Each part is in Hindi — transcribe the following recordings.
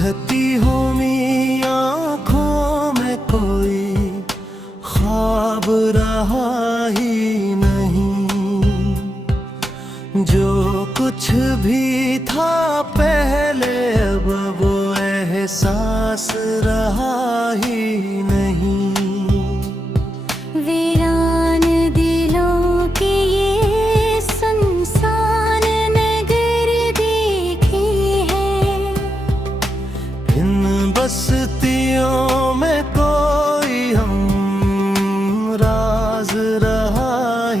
उलझती हो मी आँखों में कोई ख्वाब रहा ही नहीं। जो कुछ भी था पहले अब वो एहसास रहा ही नहीं। वीरान दिलों की ये सुनसान नगर देखी है। इन बस्तियों में कोई हम राज रहा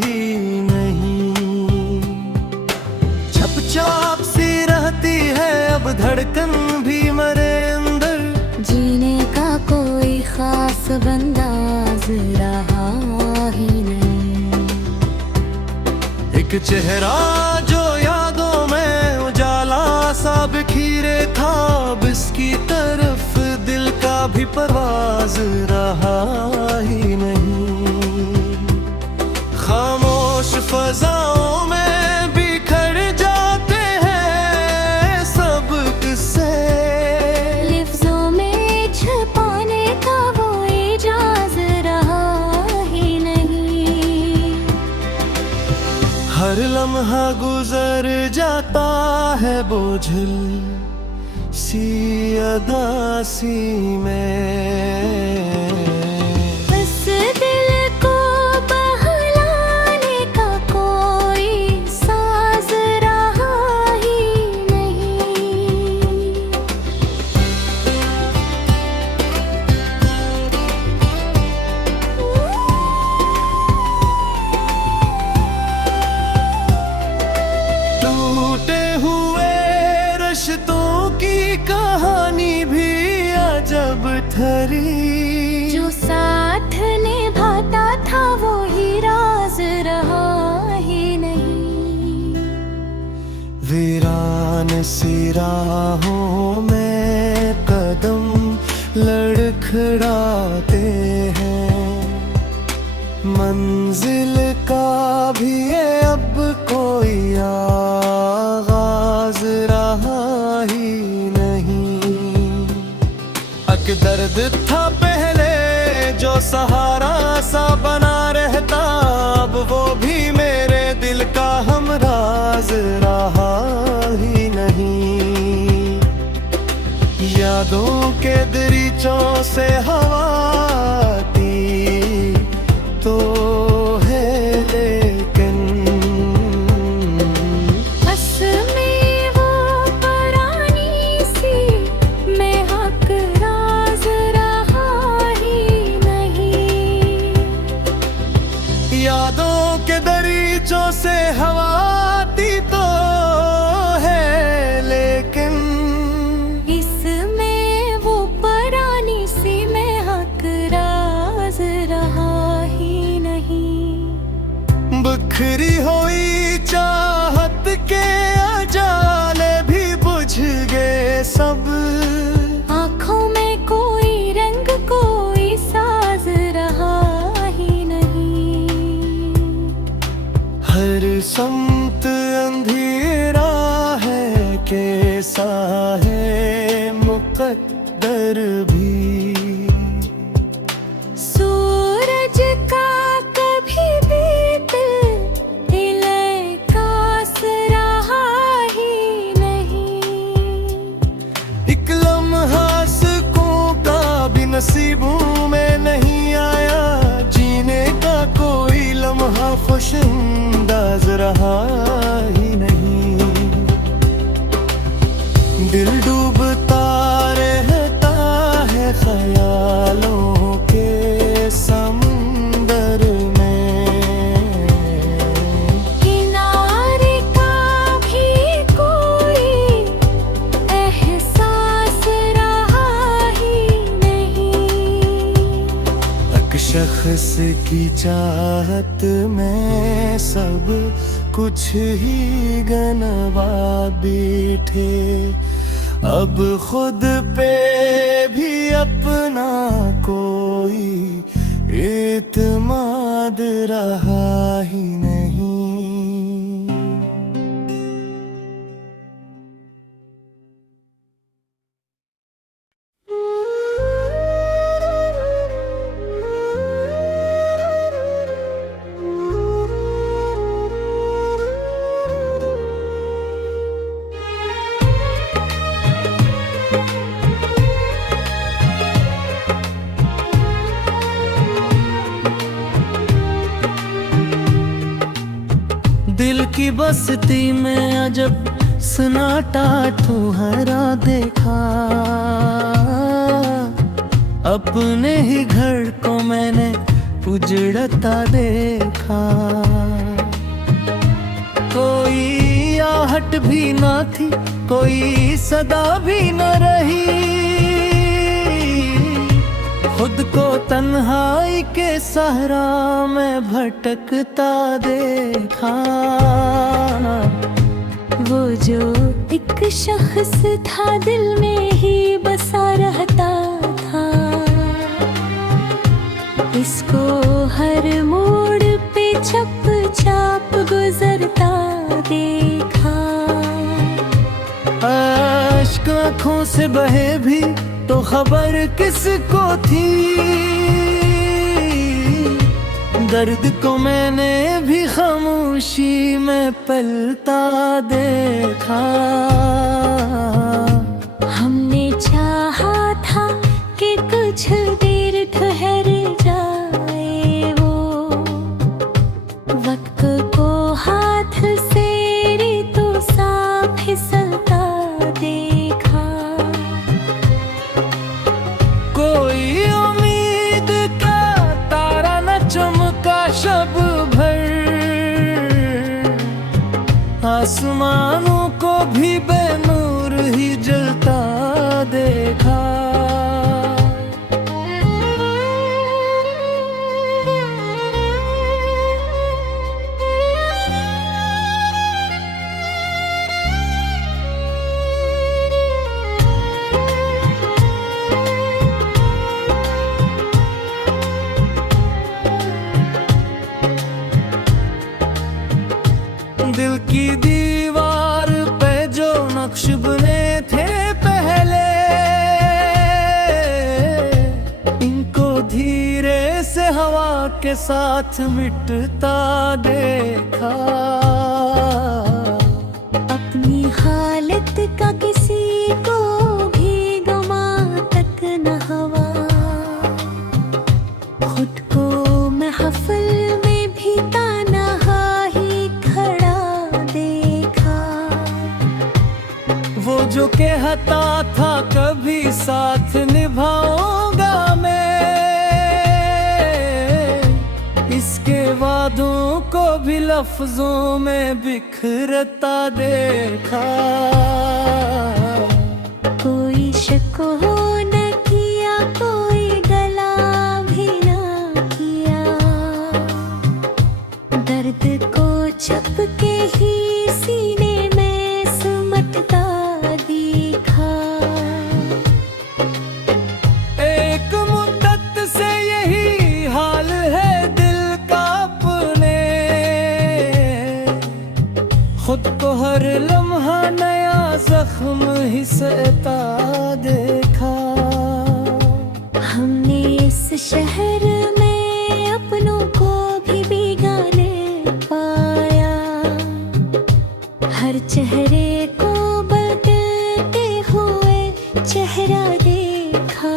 ही नहीं। चुपचाप सी रहती है अब धड़कन भी मरे अंदर। जीने का कोई खास अंदाज रहा ही नहीं। एक चेहरा जो यादों में उजाला सा बिखीरे था, अब इसकी तरफ दिल का भी परवाज रहा ही नहीं। खामोश फजाओं में बिखर जाते हैं सब किस्से। लिफ्ज़ों में छुपाने का वो इजाज़ रहा ही नहीं। हर लम्हा गुजर जाता है बोझिल सी अदासी में। बस दिल को बहलाने का कोई साज रहा ही नहीं। टूटे हुए रिश्तों की कहानी भी अजब ठहरी। जो साथ निभाता था वो ही राज रहा ही नहीं। वीरान सी राहों में कदम लड़खड़ाते हैं। मंजिल का भी ये अब कोई आगाज रहा ही नहीं। अक दर्द था पहले जो सहारा सा बना रहता, अब वो भी मेरे दिल का हमराज रहा ही नहीं। यादों के दरीचों से हवा आती तो है लेकिन बस में वो पुरानी सी महक राज रहा ही नहीं। यादों के दरीचों से हवा आती तो है लेकिन इसमें वो पुरानी सी महक राज रहा ही नहीं। बिखरी हुई चाहत के अजाले भी बुझ गए सब। आँखों में कोई रंग कोई साज रहा ही नहीं। हर समत अंधेरा है कैसा है मुकद्दर भी। सूरज का कभी भी दिल इलेकास रहा ही नहीं। एक लम्हा सुकून का भी नसीबों में नहीं आया। जीने का कोई लम्हा खुशंदाज रहा ही नहीं। दिल डूबता रहता है ख्यालों के समंदर में। किनारे का भी कोई एहसास रहा ही नहीं। एक शख्स की चाहत में सब कुछ ही गनवा बैठे। अब खुद पे भी अपना कोई एतमाद रहा ही नहीं। बस्ती में अजब सन्नाटा तुम्हारा देखा। अपने ही घर को मैंने उजड़ता देखा। कोई आहट भी ना थी, कोई सदा भी न रही। खुद को तन्हाई के सहरा में भटकता देखा। वो जो एक शख्स था दिल में ही बसा रहता था, इसको हर मोड़ पे छप छाप गुजरता देखा। अश्क आँखों से बहे भी तो खबर किसको थी। दर्द को मैंने भी खामोशी में पलता देखा। हमने चाहा था कि कुछ देर ठहर जाए वो, वक्त को हाथ से तो साफ फिसलता देखा। कोई उम्मीद का तारा न चमका शब भर। आसमानों को भी बेनूर ही जलता देखा। दिल की दीवार पे जो नक्श बने थे पहले, इनको धीरे से हवा के साथ मिटता देखा। अपनी हालत का किसी को भी गमा तक न हवा, खुद को महफिल में भी तन्हा ही खड़ा देखा। वो जो कहता था कभी साथ निभाऊंगा मैं, इसके वादों को भी लफ्जों में बिखरता देखा। कोई शक हो न किया, कोई गला भी न किया, दर्द को छुप के ही सीने में सिमटता देखा। एक मुद्दत से यही हाल है दिल का अपने, खुद को हर लम्हा नया जख्म ही सहता देखा। हमने इस शहर में अपनों को भी बिगाने पाया, हर चेहरे को बदलते हुए चेहरा देखा।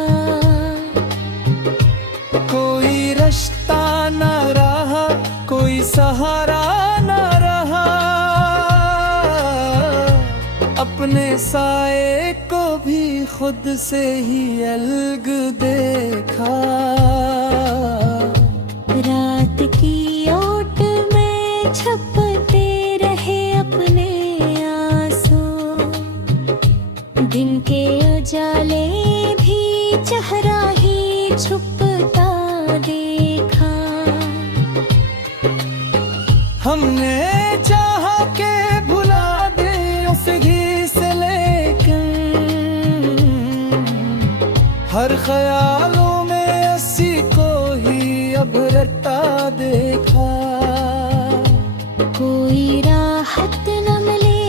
कोई रिश्ता न रहा, कोई सहारा न रहा, अपने साए को भी खुद से ही अलग देखा। रात की ओट में छपते रहे अपने आंसू, दिन के उजाले भी चेहरा ही छुपता देखा। हमने चाहा के भुला दे उस घिस, लेकिन हर ख्यालों में अस्सी को ही अब रटा देखा। कोई राहत न मिले,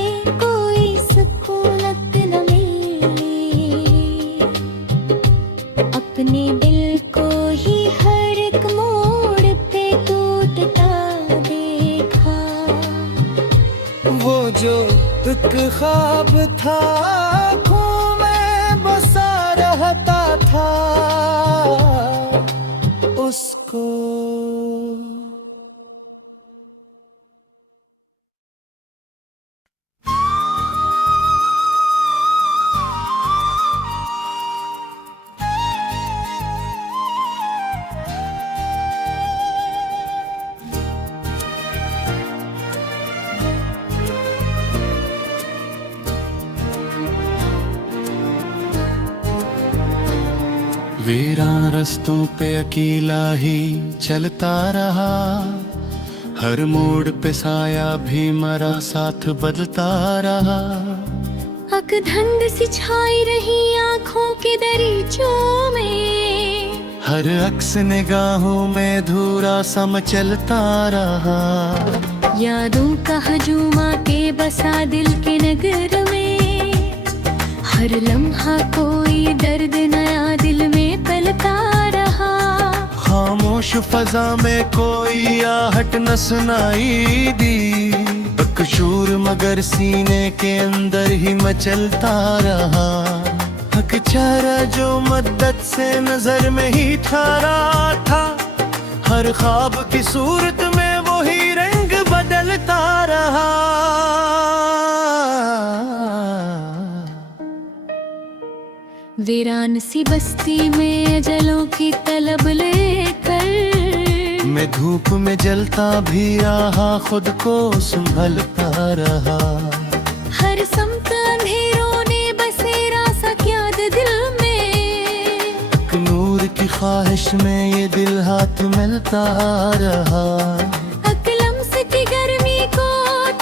कोई सुकूनत न मिले, अपने दिल को ही हर एक मोड़ पे टूटता देखा। वो जो एक ख्वाब था आँखों में बसा रहता था, उसको वीरान रस्तों पे अकेला ही चलता रहा, हर मोड़ पे साया भी मरा साथ बदलता रहा। अकधंध सी छाई रही आँखों के दरीचों में, हर अक्स निगाहों में धूरा सा मचलता रहा। यादों का हजूम आके बसा दिल के नगर में, हर लम्हा कोई दर्द नया दिल में पलता रहा। खामोश फजा में कोई आहट न सुनाई दी, बकशूर मगर सीने के अंदर ही मचलता रहा। हक चेहरा जो मद्दत से नजर में ही ठहरा था, हर ख्वाब की सूरत में वो ही रंग बदलता रहा। वीरान सी बस्ती में जलों की तलब लेकर, मैं धूप में जलता भी रहा, खुद को संभलता रहा। हर समत अंधेरों ने बसेरा सा क्याद दिल में, एक नूर की ख्वाहिश में ये दिल हाथ मिलता रहा। अकलम से की गर्मी को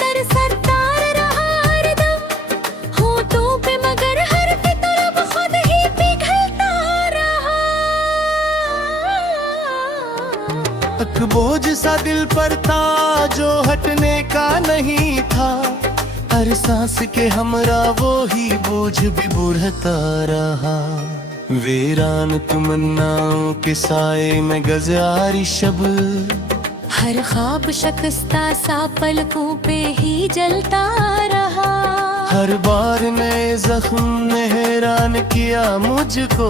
तरसता रहा हरदम, होठों पे मगर हर की तलब खुद ही पिघलता रहा। एक बोझ सा दिल पर था जो हटने का नहीं था, हर सांस के हमरा वो ही बोझ भी बढ़ता रहा। वीरान तमन्नाओं के साए में गज़ारी शब, हर ख्वाब शकस्ता सा पलकों पे ही जलता रहा। हर बार नए जख्म ने हैरान किया मुझको,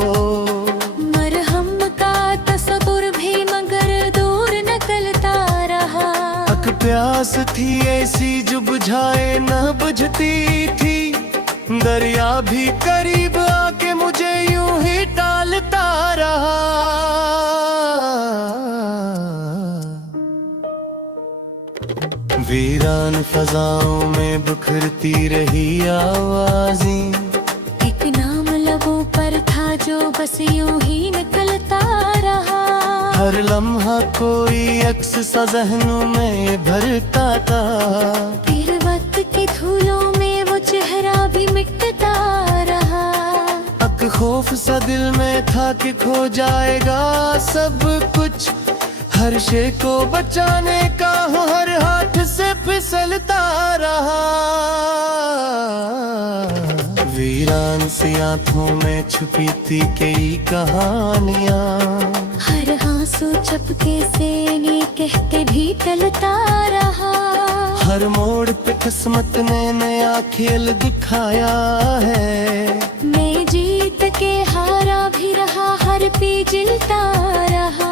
मरहम का तस्वुर भी मगर दूर निकलता रहा। अक प्यास थी ऐसी जो बुझाए न बुझती थी, दरिया भी करीब आके मुझे यूं ही टालता रहा। वीरान फजाओं में बिखरती रही आवाज़ें, एक नाम लबों पर था जो बस यूं ही निकलता रहा। हर लम्हा कोई अक्स सा ज़हनों में भरता था, फिर वक्त की धूलों में वो चेहरा भी मिटता रहा। अक खौफ सा दिल में था कि खो जाएगा सब कुछ, हर शे को बचाने का हूँ हर हाथ से फिसलता रहा। वीरान सी आंखों में छुपी थी कई कहानियाँ, हर आंसू चपके से ये कह के भी टलता रहा। हर मोड़ पे किस्मत ने नया खेल दिखाया है, मैं जीत के हारा भी रहा, हर पी जिलता रहा।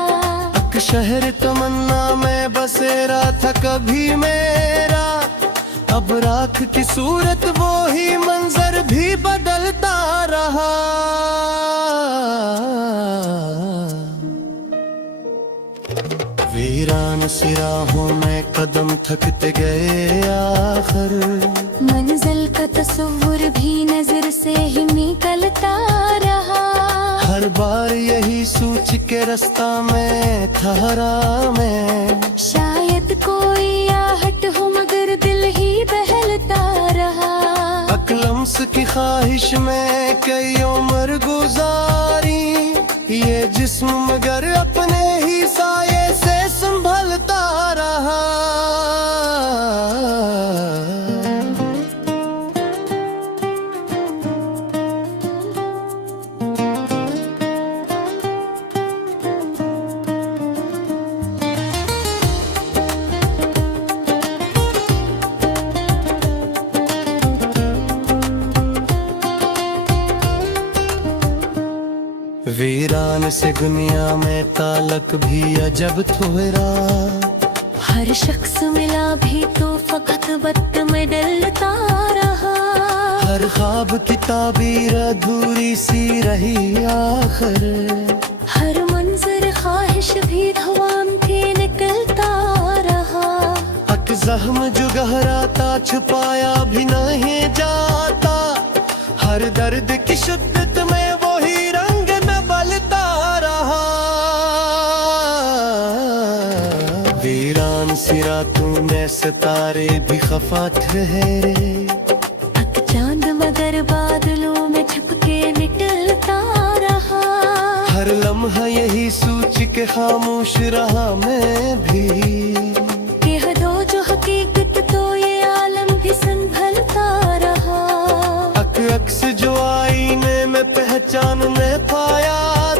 अक शहर तमन्ना में बसेरा था कभी मेरा, अब राख की सूरत वो ही मंजर भी बदलता रहा। वीरान सी राहों में कदम थकते गए आखिर, मंजिल का तस्वुर भी नजर से ही निकलता रहा। हर बार यही सोच के रास्ता में ठहरा मैं, शायद कोई आहट हो मगर दिल ही बहलता रहा। अकलम्स की ख्वाहिश में कई उम्र गुजारी, ये जिस्म मगर अपने ही साये से संभलता रहा। वीरान से दुनिया में तालक भी अजब थोड़ा, हर शख्स मिला भी तो फकत वक्त में डलता रहा। हर ख्वाब की ताबीर अधूरी सी रही आखिर, हर मंजर ख्वाहिश भी धवाम के निकलता रहा। हक जख्म जो गहरा था छुपाया भी नहीं जाता, हर दर्द की शिद्दत में वही रंग न बलता सी रातों में सितारे भी खफा ठहरे, अक चांद मगर बादलों में छुपके निकलता रहा। हर लम्हा यही सोच के खामोश रहा मैं भी, कह दो जो हकीकत तो ये आलम भी संभलता रहा। अक अक्स जो आईने में पहचान में पाया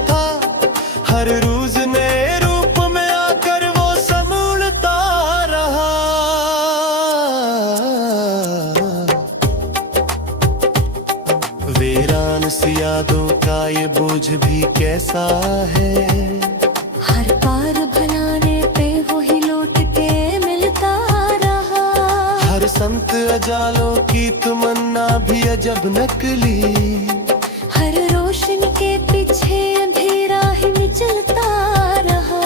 था, हर रोज नए रूप में आकर वो समूलता रहा। वीरान सी यादों का ये बोझ भी कैसा है, हर पार भलाने पे वही लौट के मिलता रहा। हर संत अजालों की तमन्ना भी अजब नकली, हर रोशनी के पीछे अंधेरा ही मिचलता रहा।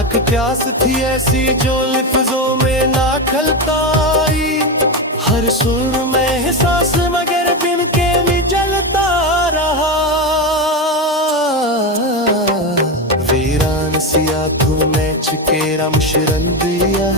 अक प्यास थी ऐसी जो लिफ्जों में ना खलताई, हर सुर में एहसास मगर बिन के भी जलता रहा। वीरान सी आंखों में चुकेरा मुशरन दिया,